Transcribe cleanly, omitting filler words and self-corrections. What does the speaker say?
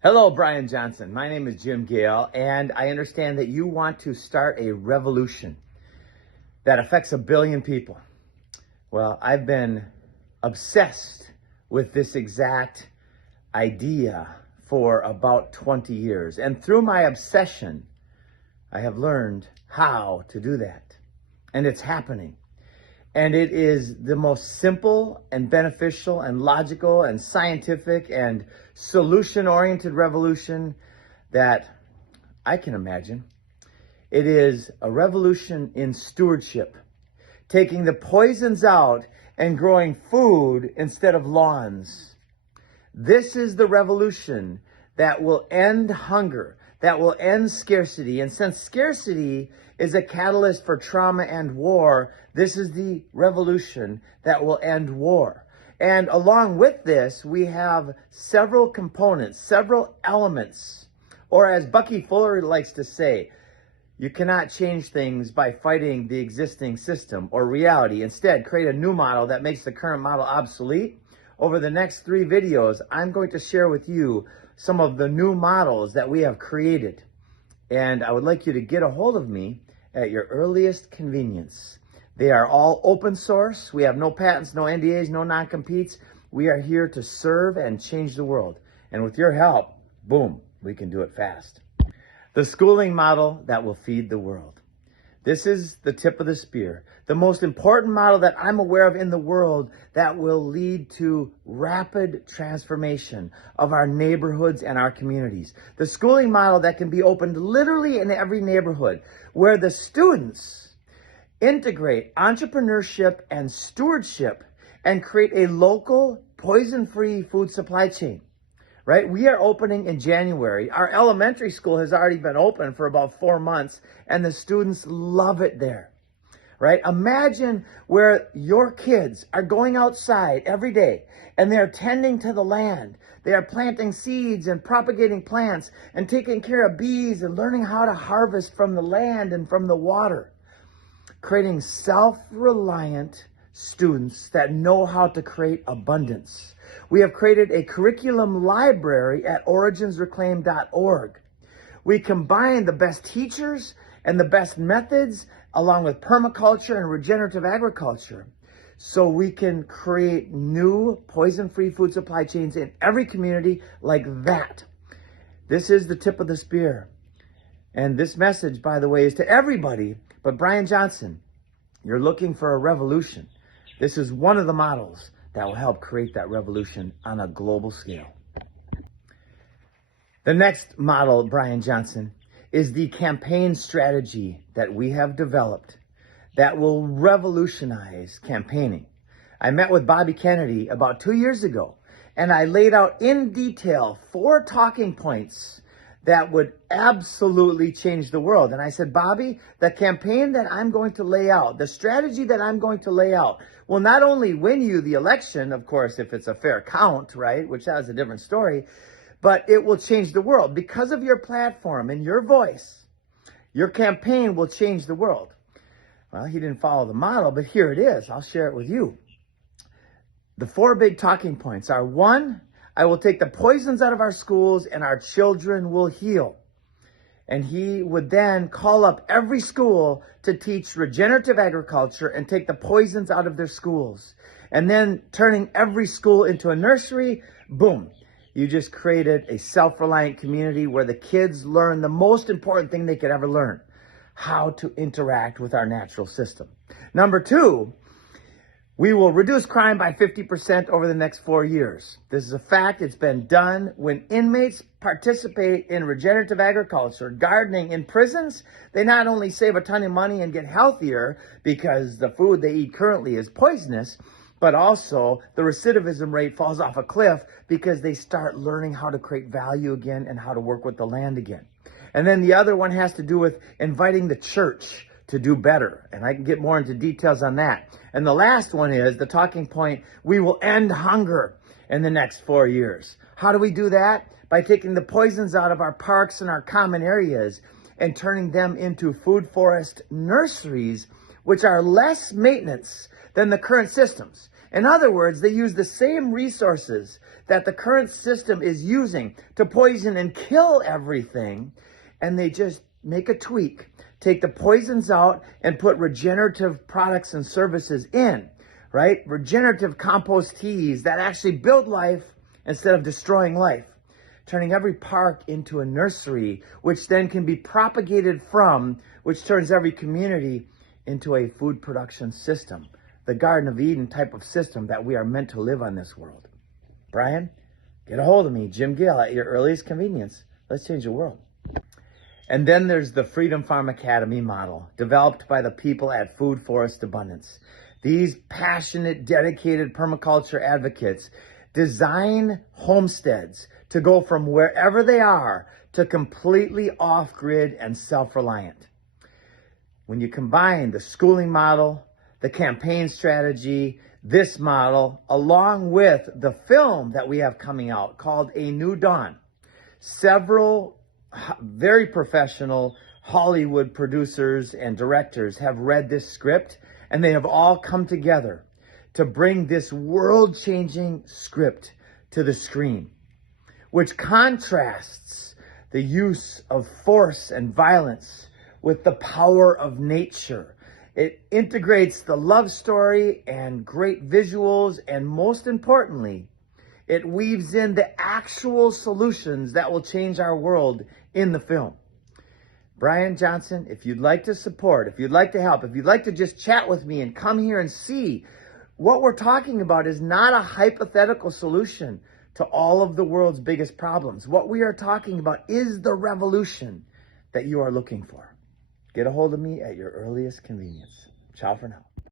Hello, Bryan Johnson. My name is Jim Gale, and I understand that you want to start a revolution that affects 1 billion people. Well, I've been obsessed with this exact idea for about 20 years. And through my obsession, I have learned how to do that. And it's happening. And it is the most simple and beneficial and logical and scientific and solution-oriented revolution that I can imagine. It is a revolution in stewardship, taking the poisons out and growing food instead of lawns. This is the revolution that will end hunger, that will end scarcity. And since scarcity is a catalyst for trauma and war, this is the revolution that will end war. And along with this, we have several components, several elements, or as Bucky Fuller likes to say, you cannot change things by fighting the existing system or reality. Instead, create a new model that makes the current model obsolete. Over the next 3 videos, I'm going to share with you some of the new models that we have created. And I would like you to get a hold of me at your earliest convenience. They are all open source. We have no patents, no NDAs, no non-competes. We are here to serve and change the world. And with your help, boom, we can do it fast. The schooling model that will feed the world. This is the tip of the spear, the most important model that I'm aware of in the world that will lead to rapid transformation of our neighborhoods and our communities. The schooling model that can be opened literally in every neighborhood, where the students integrate entrepreneurship and stewardship and create a local poison-free food supply chain. Right? We are opening in January. Our elementary school has already been open for about 4 months, and the students love it there. Right? Imagine where your kids are going outside every day and they're tending to the land. They are planting seeds and propagating plants and taking care of bees and learning how to harvest from the land and from the water. Creating self-reliant students that know how to create abundance. We have created a curriculum library at originsreclaim.org. We combine the best teachers and the best methods along with permaculture and regenerative agriculture so we can create new poison-free food supply chains in every community like that. This is the tip of the spear. And this message, by the way, is to everybody. But Bryan Johnson, you're looking for a revolution. This is one of the models that will help create that revolution on a global scale. The next model, Bryan Johnson, is the campaign strategy that we have developed that will revolutionize campaigning. I met with Bobby Kennedy about 2 years ago, and I laid out in detail 4 talking points that would absolutely change the world. And I said, Bobby, the campaign that I'm going to lay out, the strategy that I'm going to lay out, will not only win you the election, of course, if it's a fair count, right, which has a different story, but it will change the world. Because of your platform and your voice, your campaign will change the world. Well, he didn't follow the model, but here it is. I'll share it with you. The 4 big talking points are: 1, I will take the poisons out of our schools and our children will heal. And he would then call up every school to teach regenerative agriculture and take the poisons out of their schools. And then turning every school into a nursery, boom. You just created a self-reliant community where the kids learn the most important thing they could ever learn: how to interact with our natural system. Number 2, we will reduce crime by 50% over the next 4 years. This is a fact. It's been done. When inmates participate in regenerative agriculture, gardening in prisons, they not only save a ton of money and get healthier because the food they eat currently is poisonous, but also the recidivism rate falls off a cliff because they start learning how to create value again and how to work with the land again. And then the other one has to do with inviting the church to do better. And I can get more into details on that. And the last one is the talking point: we will end hunger in the next 4 years. How do we do that? By taking the poisons out of our parks and our common areas and turning them into food forest nurseries, which are less maintenance than the current systems. In other words, they use the same resources that the current system is using to poison and kill everything, and they just make a tweak, take the poisons out and put regenerative products and services in, right? Regenerative compost teas that actually build life instead of destroying life, turning every park into a nursery, which then can be propagated from, which turns every community into a food production system, the Garden of Eden type of system that we are meant to live on this world. Bryan, get a hold of me, Jim Gale, at your earliest convenience. Let's change the world. And then there's the Freedom Farm Academy model, developed by the people at Food Forest Abundance. These passionate, dedicated permaculture advocates design homesteads to go from wherever they are to completely off-grid and self-reliant. When you combine the schooling model, the campaign strategy, this model, along with the film that we have coming out called A New Dawn, several very professional Hollywood producers and directors have read this script, and they have all come together to bring this world-changing script to the screen, which contrasts the use of force and violence with the power of nature. It integrates the love story and great visuals, and most importantly, it weaves in the actual solutions that will change our world in the film. Bryan Johnson, if you'd like to support, if you'd like to help, if you'd like to just chat with me and come here and see what we're talking about is not a hypothetical solution to all of the world's biggest problems. What we are talking about is the revolution that you are looking for. Get a hold of me at your earliest convenience. Ciao for now.